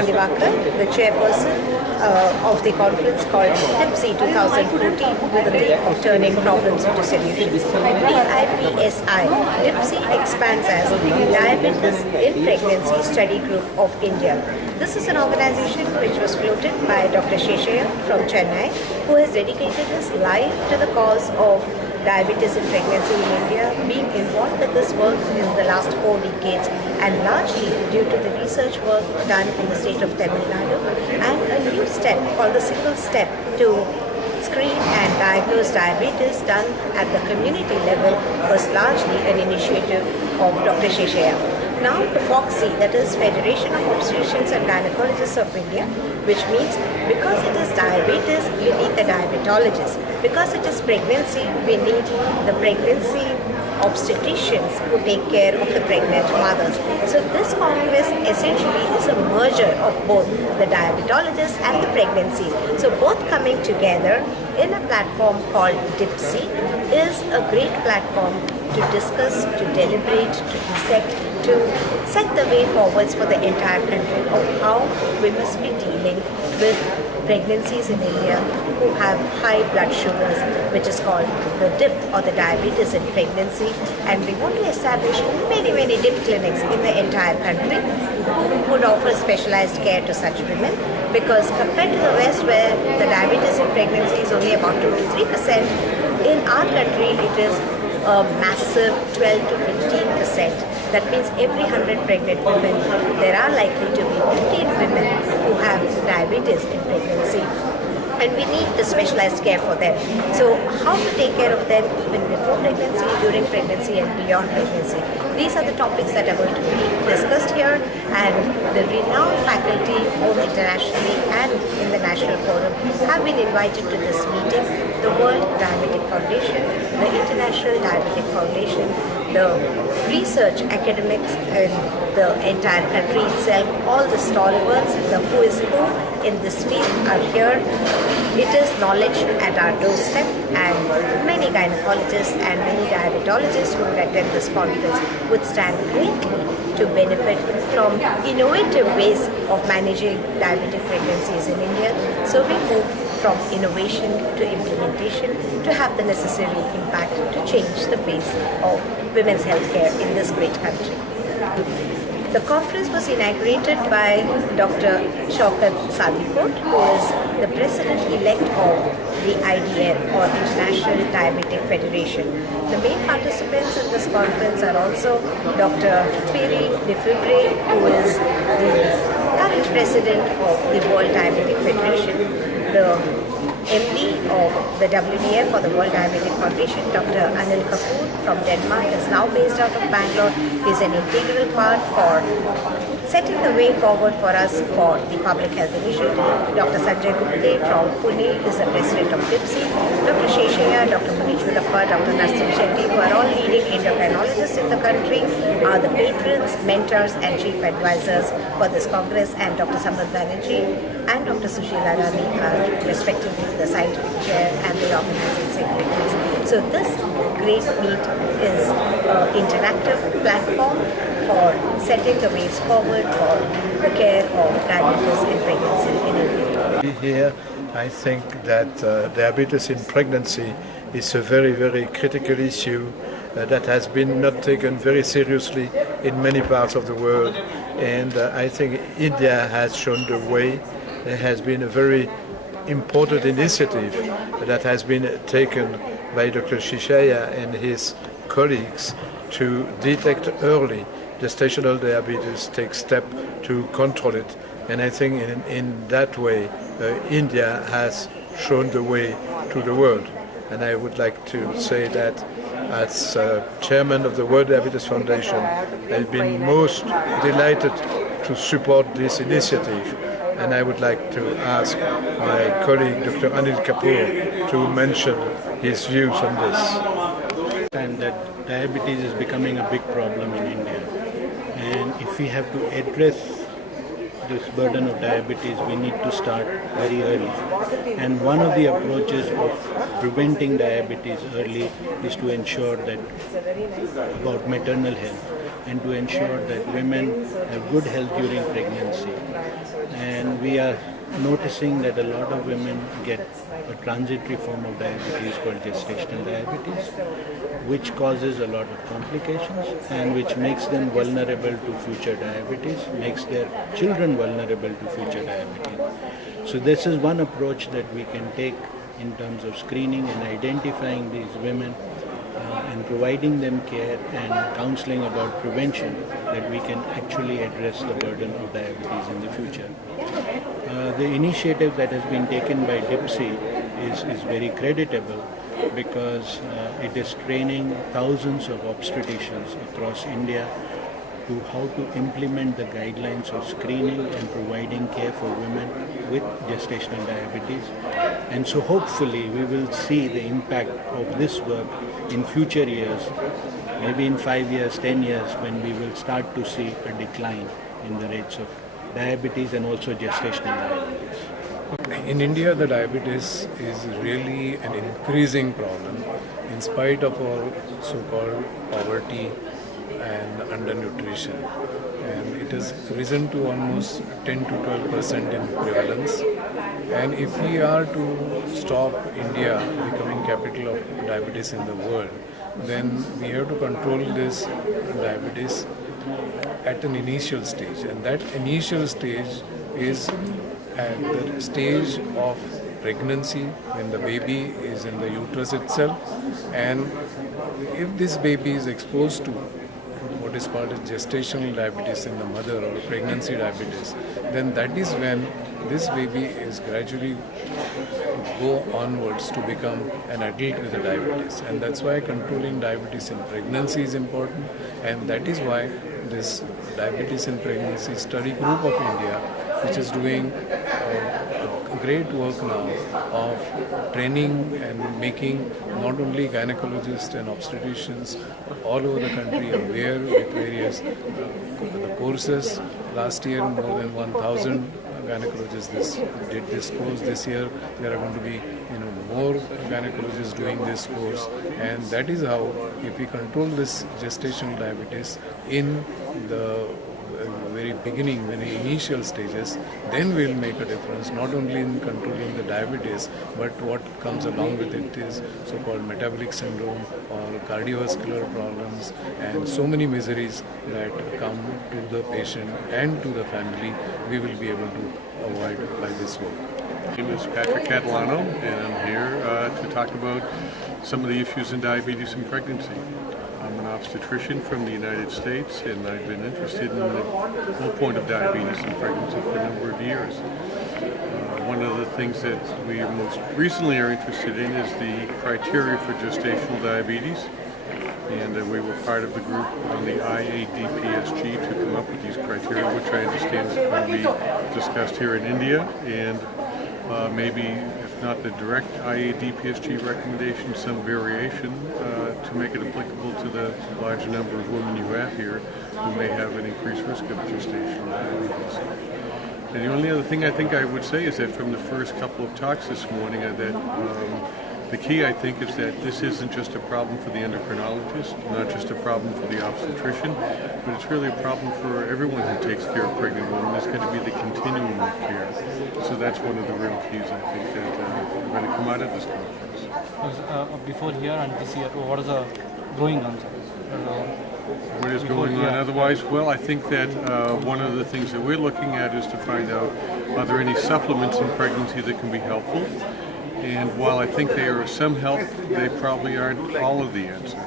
The chairperson of the conference called DIPSI'14 with the theme of turning problems into solutions. DIPSI, DIPSI expands as Diabetes in Pregnancy Study Group of India. This is an organization which was floated by Dr. Sheshaya from Chennai, who has dedicated his life to the cause of diabetes in pregnancy in India, being involved with this work in the last 4 decades, and largely due to the research work done in the state of Tamil Nadu, and a new step called the single step to screen and diagnose diabetes done at the community level was largely an initiative of Dr. Sheshaya. Now the FOXI, that is Federation of Obstetricians and Gynecologists of India, which means because it is diabetes, we need the diabetologist. Because it is pregnancy, we need the pregnancy obstetricians who take care of the pregnant mothers. So this congress essentially is a merger of both the diabetologists and the pregnancies. So both coming together in a platform called DIPSI is a great platform to discuss, to deliberate, to dissect, to set the way forwards for the entire country of how we must be dealing with pregnancies in India who have high blood sugars, which is called the DIP or the diabetes in pregnancy. And we want to establish many DIP clinics in the entire country who would offer specialized care to such women, because compared to the West where the diabetes in pregnancy is only about 2 to 3%, in our country it is a massive 12 to 15%. That means every 100 pregnant women, there are likely to be 15 women who have diabetes in pregnancy. And we need the specialized care for them. So how to take care of them even before pregnancy, during pregnancy and beyond pregnancy. These are the topics that are going to be discussed here, and the renowned faculty both internationally and in the National Forum have been invited to this meeting. The World Diabetic Foundation, the International Diabetic Foundation, the research academics in the entire country itself, all the stalwarts, the who is who in this field are here. It is knowledge at our doorstep, and many gynecologists and many diabetologists who would attend this conference would stand greatly to benefit from innovative ways of managing diabetic pregnancies in India. So we move from innovation to implementation to have the necessary impact to change the face of women's healthcare in this great country. The conference was inaugurated by Dr. Shaukat Sadikot, who is the President-elect of the IDF or International Diabetic Federation. The main participants in this conference are also Dr. Thierry Lefebvre, who is the current President of the World Diabetic Federation, the MD of the WDF or the World Diabetic Foundation, Dr. Anil Kapoor from Denmark, is now based out of Bangalore. He is an integral part for setting the way forward for us for the public health initiative. Dr. Sanjay Gupte from Pune is the president of DIPSI. Dr. Sheshaya, Dr. Manish Vidappa, Dr. Narsim Shetty, who are all leading endocrinologists in the country, are the patrons, mentors and chief advisors for this congress, and Dr. Samrat Banerjee and Dr. Sushila Rani are respectively the scientific chair and the organizing secretaries. So this great meet is an interactive platform for setting the ways forward for the care of diabetes in pregnancy in India. Here, I think that diabetes in pregnancy is a very critical issue that has been not taken very seriously in many parts of the world, and I think India has shown the way. There has been a very important initiative that has been taken by Dr. Sheshaya and his colleagues to detect early gestational diabetes, take step to control it. And I think in that way, India has shown the way to the world. And I would like to say that as chairman of the World Diabetes Foundation, I've been most delighted to support this initiative. And I would like to ask my colleague, Dr. Anil Kapoor, to mention his views on this. And that diabetes is becoming a big problem in India. And if we have to address this burden of diabetes, we need to start very early. And one of the approaches of preventing diabetes early is to ensure that about maternal health and to ensure that women have good health during pregnancy. And we are noticing that a lot of women get a transitory form of diabetes called gestational diabetes, which causes a lot of complications and which makes them vulnerable to future diabetes, makes their children vulnerable to future diabetes. So this is one approach that we can take in terms of screening and identifying these women and providing them care and counseling about prevention, that we can actually address the burden of diabetes in the future. The initiative that has been taken by DIPSI is very creditable because it is training thousands of obstetricians across India to how to implement the guidelines of screening and providing care for women with gestational diabetes. And so hopefully we will see the impact of this work in future years, maybe in 5 years, 10 years, when we will start to see a decline in the rates of diabetes and also gestational diabetes. In India, the diabetes is really an increasing problem in spite of our so-called poverty and undernutrition. And it has risen to almost 10 to 12% in prevalence. And if we are to stop India becoming capital of diabetes in the world, then we have to control this diabetes at an initial stage. And that initial stage is at the stage of pregnancy, when the baby is in the uterus itself. And if this baby is exposed to what is called as gestational diabetes in the mother, or pregnancy diabetes, then that is when this baby is gradually to go onwards to become an adult with a diabetes. And that's why controlling diabetes in pregnancy is important, and that is why this Diabetes in Pregnancy Study Group of India, which is doing great work now of training and making not only gynecologists and obstetricians all over the country aware with various the courses. Last year, more than 1,000 gynecologists did this course. This year, there are going to be more gynecologists doing this course, and that is how, if we control this gestational diabetes in the very beginning, very initial stages, then we'll make a difference not only in controlling the diabetes, but what comes along with it is so-called metabolic syndrome or cardiovascular problems and so many miseries that come to the patient and to the family, we will be able to avoid by this work. My name is Patrick Catalano, and I'm here to talk about some of the issues in diabetes and pregnancy. I'm an obstetrician from the United States, and I've been interested in the whole point of diabetes and pregnancy for a number of years. One of the things that we most recently are interested in is the criteria for gestational diabetes, and we were part of the group on the IADPSG to come up with these criteria, which I understand is going to be discussed here in India, and maybe, if not the direct IADPSG recommendation, some variation to make it applicable to the large number of women you have here who may have an increased risk of gestational diabetes. And the only other thing I think I would say is that from the first couple of talks this morning, the key, I think, is that this isn't just a problem for the endocrinologist, not just a problem for the obstetrician, but it's really a problem for everyone who takes care of pregnant women. It's going to be the continuum of care. So that's one of the real keys, I think, that are going to come out of this conference. Before here and this year, what is going on? What is going on otherwise? Well, I think that one of the things that we're looking at is to find out, are there any supplements in pregnancy that can be helpful? And while I think they are some help, they probably aren't all of the answer.